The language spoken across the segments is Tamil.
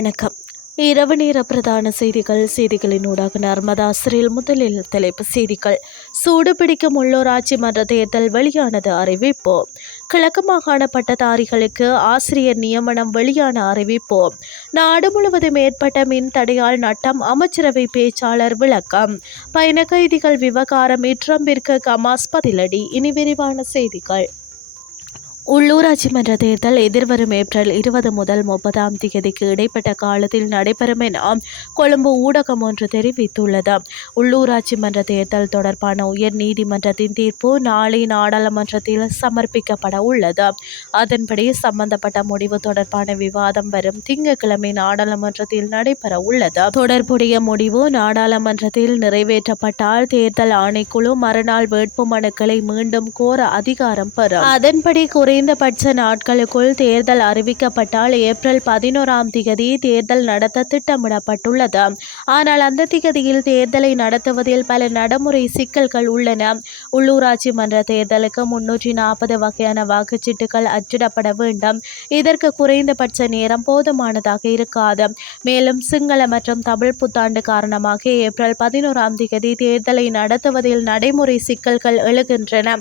வணக்கம். இரவு நேர பிரதான செய்திகள் செய்திகளின் ஊடாக நர்மதாசிரியில் முதலில் தலைப்பு செய்திகள். சூடுபிடிக்கும் உள்ளூராட்சி மன்ற தேர்தல் வெளியானது அறிவிப்பு. கிழக்கு மாகாண பட்டதாரிகளுக்கு ஆசிரியர் நியமனம் வெளியான அறிவிப்பு. நாடு முழுவதும் ஏற்பட்ட மின் தடையால் நட்டம் அமைச்சரவை பேச்சாளர் விளக்கம். பயண கைதிகள் விவகாரம் இட்ரம்பிற்கு கமாஸ் பதிலடி. இனி விரிவான செய்திகள். உள்ளூராட்சி மன்ற தேர்தல் எதிர்வரும் ஏப்ரல் இருபது முதல் முப்பதாம் தேதிக்கு இடைப்பட்ட காலத்தில் நடைபெறும் என கொழும்பு ஊடகம் ஒன்று தெரிவித்துள்ளது. உள்ளூராட்சி மன்ற தேர்தல் தொடர்பான உயர் நீதிமன்றத்தின் தீர்ப்பு நாளை நாடாளுமன்றத்தில் சமர்ப்பிக்கப்பட உள்ளது. அதன்படி சம்பந்தப்பட்ட முடிவு தொடர்பான விவாதம் வரும் திங்கட்கிழமை நாடாளுமன்றத்தில் நடைபெற உள்ளது. தொடர்புடைய முடிவு நாடாளுமன்றத்தில் நிறைவேற்றப்பட்டால் தேர்தல் ஆணைக்குழு மறுநாள் வேட்புமனுக்களை மீண்டும் கோர அதிகாரம் பெறும். அதன்படி குறை குறைந்தபட்ச நாட்களுக்குள் தேர்தல் அறிவிக்கப்பட்டால் ஏப்ரல் பதினோராம் திகதி தேர்தல் நடத்த திட்டமிடப்பட்டுள்ளது. ஆனால் அந்த திகதியில் தேர்தலை நடத்துவதில் பல நடைமுறை சிக்கல்கள் உள்ளன. உள்ளூராட்சி மன்ற தேர்தலுக்கு முன்னூற்றி நாற்பது வகையான வாக்குச்சீட்டுகள் அச்சிடப்பட வேண்டும். இதற்கு குறைந்தபட்ச நேரம் போதுமானதாக இருக்காது. மேலும் சிங்கள மற்றும் தமிழ் புத்தாண்டு காரணமாக ஏப்ரல் பதினோராம் திகதி தேர்தலை நடத்துவதில் நடைமுறை சிக்கல்கள் எழுகின்றன.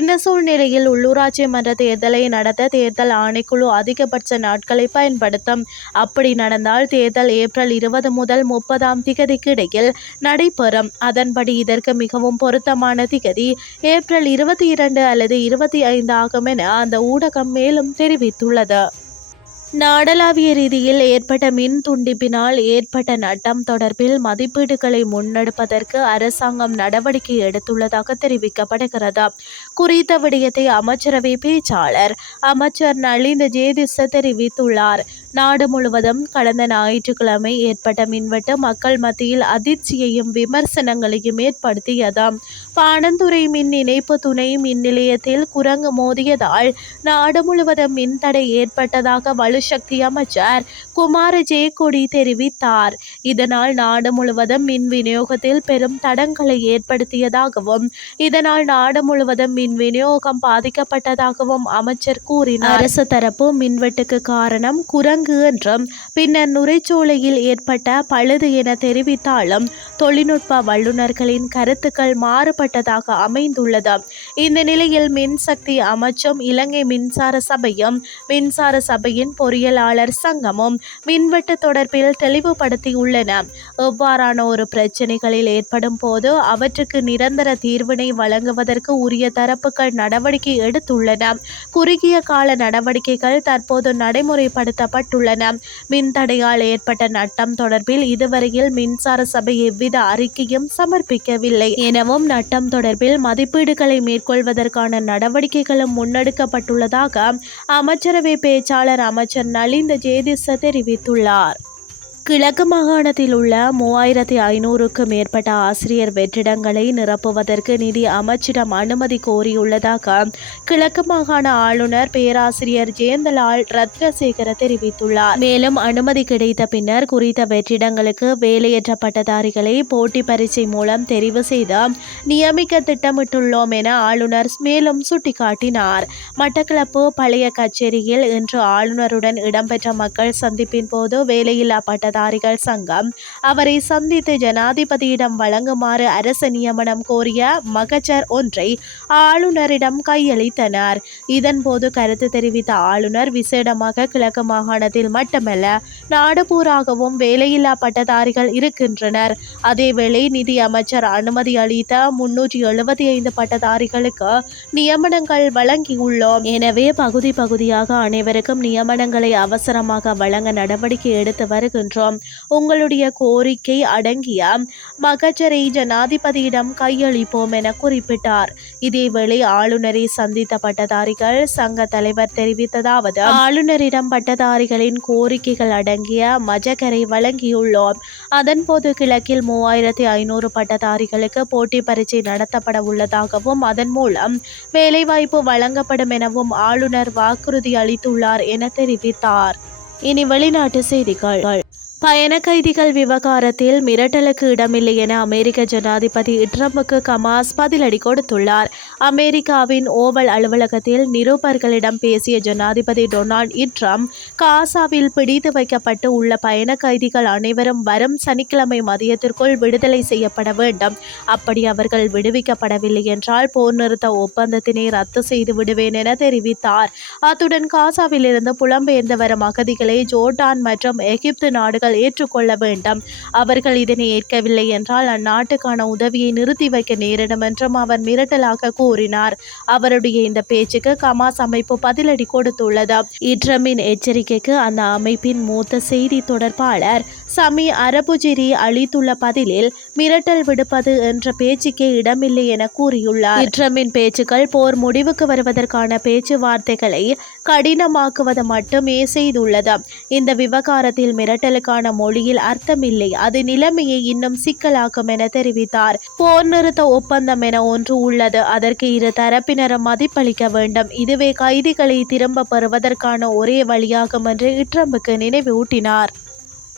இந்த சூழ்நிலையில் உள்ளூராட்சி மன்ற தேர்தல் நடத்த தேர்தல் ஆணைக்குழு அதிகபட்ச நாட்களை பயன்படுத்தும். அப்படி நடந்தால் தேர்தல் ஏப்ரல் இருபது முதல் முப்பதாம் திகதிக்கு இடையில் நடைபெறும். அதன்படி இதற்கு மிகவும் பொருத்தமான திகதி ஏப்ரல் இருபத்தி இரண்டு அல்லது இருபத்தி ஐந்து ஆகும் என அந்த ஊடகம் மேலும் தெரிவித்துள்ளது. நாடளாவிய ரீதியில் ஏற்பட்ட மின் துண்டிப்பினால் ஏற்பட்ட நட்டம் தொடர்பில் மதிப்பீடுகளை முன்னெடுப்பதற்கு அரசாங்கம் நடவடிக்கை எடுத்துள்ளதாக தெரிவிக்கப்படுகிறது. குறித்த விடயத்தை அமைச்சரவை பேச்சாளர் அமைச்சர் நளிந்த ஜேதிச தெரிவித்துள்ளார். நாடு முழுவதும் கடந்த ஞாயிற்றுக்கிழமை ஏற்பட்ட மின்வெட்டு மக்கள் மத்தியில் அதிர்ச்சியையும் விமர்சனங்களையும் ஏற்படுத்தியதாம் பாணந்துறை மின் இணைப்பு துணை மின் நிலையத்தில் குரங்கு மோதியதால் நாடு முழுவதும் மின்தடை ஏற்பட்டதாக வலு வலுசக்தி அமைச்சர் குமார ஜெயக்கொடி தெரிவித்தார். இதனால் நாடு முழுவதும் மின் விநியோகத்தில் பெரும் தடங்களை ஏற்படுத்தியதாகவும் இதனால் நாடு முழுவதும் மின் விநியோகம் பாதிக்கப்பட்டதாகவும் அமைச்சர் கூறினார். அரசு தரப்பு மின்வெட்டுக்கு காரணம் குரங்கு என்றும் பின்னர் நுரைச்சோலையில் ஏற்பட்ட பழுது என தெரிவித்தாலும் தொழில்நுட்ப வல்லுநர்களின் கருத்துக்கள் மாறுபட்டதாக அமைந்துள்ளது. இந்த நிலையில் மின்சக்தி அமைச்சும் இலங்கை மின்சார சபையும் மின்சார சபையின் பொறியியலாளர் சங்கமும் மின்வெட்டு தொடர்பில் தெளிவுபடுத்தியுள்ளன. எவ்வாறான ஒரு பிரச்சனைகளில் ஏற்படும் போது அவற்றுக்கு நிரந்தர தீர்வினை வழங்குவதற்கு உரிய தரப்புகள் நடவடிக்கை எடுத்துள்ளன. குறுகிய கால நடவடிக்கைகள் தற்போது நடைமுறைப்படுத்தப்பட்டுள்ளன. மின்தடையால் ஏற்பட்ட நட்டம் தொடர்பில் இதுவரையில் மின்சார சபை எவ்வித அறிக்கையும் சமர்ப்பிக்கவில்லை. எனவும் நட்டம் தொடர்பில் மதிப்பீடுகளை மேற்கொள்வதற்கான நடவடிக்கைகளும் முன்னெடுக்கப்பட்டுள்ளதாக அமைச்சரவை பேச்சாளர் அமைச்சர் நலிந்த ஜேதிச தெரிவித்துள்ளார். கிழக்கு மாகாணத்தில் உள்ள மூவாயிரத்தி ஐநூறுக்கும் மேற்பட்ட ஆசிரியர் வெற்றிடங்களை நிரப்புவதற்கு நிதி அமைச்சிடம் அனுமதி கோரியுள்ளதாக கிழக்கு மாகாண ஆளுநர் பேராசிரியர் ஜெயந்தலால் ரத்னசேகர தெரிவித்துள்ளார். மேலும் அனுமதி கிடைத்த பின்னர் குறித்த வெற்றிடங்களுக்கு வேலையற்ற பட்டதாரிகளை போட்டி பரீட்சை மூலம் தெரிவு செய்த நியமிக்க திட்டமிட்டுள்ளோம் என ஆளுநர் மேலும் சுட்டிக்காட்டினார். மட்டக்களப்பு பழைய கச்சேரியில் இன்று ஆளுநருடன் இடம்பெற்ற மக்கள் சந்திப்பின் போது வேலையில்லா பட்டதாரிகள் சங்கம் அவரை சந்தித்து ஜனாதிபதியிடம் வழங்குமாறு அரசு நியமனம் கோரிய மகஜர் ஒன்றை ஆளுநரிடம் கையளித்தனர். இதன்போது கருத்து தெரிவித்த ஆளுநர் விசேடமாக கிழக்கு மாகாணத்தில் மட்டுமல்ல நாடுபூராகவும் வேலையில்லா பட்டதாரிகள் இருக்கின்றனர். அதேவேளை நிதி அமைச்சர் அனுமதி அளித்த முன்னூற்றி எழுபத்தி ஐந்து பட்டதாரிகளுக்கு நியமனங்கள் வழங்கியுள்ளோம். எனவே பகுதி பகுதியாக அனைவருக்கும் நியமனங்களை அவசரமாக வழங்க நடவடிக்கை எடுத்து வருகின்றோம். உங்களுடைய கோரிக்கை அடங்கிய மகஜரை ஜனாதிபதியிடம் கையளிப்போம் என குறிப்பிட்டார். இதேவேளை ஆளுநரை சந்தித்த பட்டதாரிகள் சங்க தலைவர் தெரிவித்ததாவது ஆளுநரிடம் பட்டதாரிகளின் கோரிக்கைகள் அடங்கிய மஜகரை வழங்கியுள்ளோம். அதன்போது கிழக்கில் மூவாயிரத்தி ஐநூறு பட்டதாரிகளுக்கு போட்டி பரீட்சை நடத்தப்பட உள்ளதாகவும் அதன் மூலம் வேலைவாய்ப்பு வழங்கப்படும் எனவும் ஆளுநர் வாக்குறுதி அளித்துள்ளார் என தெரிவித்தார். இனி வெளிநாட்டு செய்திகள். பயண கைதிகள் விவகாரத்தில் மிரட்டலுக்கு இடமில்லை என அமெரிக்க ஜனாதிபதி ட்ரம்புக்கு கமாஸ் பதிலடி கொடுத்துள்ளார். அமெரிக்காவின் ஓவல் அலுவலகத்தில் நிருபர்களிடம் பேசிய ஜனாதிபதி டொனால்ட் ட்ரம்ப் காசாவில் பிடித்து வைக்கப்பட்டு உள்ள பயண கைதிகள் அனைவரும் வரும் சனிக்கிழமை மதியத்திற்குள் விடுதலை செய்யப்பட வேண்டும். அப்படி அவர்கள் விடுவிக்கப்படவில்லை என்றால் போர் நிறுத்த ஒப்பந்தத்தினை ரத்து செய்து விடுவேன் என தெரிவித்தார். அத்துடன் காசாவிலிருந்து புலம்பெயர்ந்து வரும் அகதிகளை ஜோர்டான் மற்றும் எகிப்து நாடுகள் ஏற்றுக்கொள்ள வேண்டும். அவர்கள் இதனை ஏற்கவில்லை என்றால் அந்நாட்டுக்கான உதவியை நிறுத்தி வைக்க நேரிடும் என்றும் அவர் மிரட்டலாக கூறினார். அவருடைய இந்த பேச்சுக்கு கமாஸ் அமைப்பு பதிலடி கொடுத்துள்ளது. இட்ரமின் எச்சரிக்கைக்கு அந்த அமைப்பின் மூத்த செய்தி தொடர்பாளர் சமி அரபுஜிரி அளித்துள்ள பதிலில் மிரட்டல் விடுப்பது என்ற பேச்சுக்கே இடமில்லை என கூறியுள்ளார். ட்ரம்பின் பேச்சுக்கள் போர் முடிவுக்கு வருவதற்கான பேச்சுவார்த்தைகளை கடினமாக்குவது மட்டுமே செய்துள்ளது. இந்த விவகாரத்தில் மிரட்டலுக்கான மொழியில் அர்த்தமில்லை. அது நிலைமையை இன்னும் சிக்கலாக்கும் என தெரிவித்தார். போர் நிறுத்த ஒப்பந்தம் என ஒன்று உள்ளது. அதற்கு இரு தரப்பினரும் மதிப்பளிக்க வேண்டும். இதுவே கைதிகளை திரும்ப பெறுவதற்கான ஒரே வழியாகும் என்று ட்ரம்புக்கு நினைவூட்டினார்.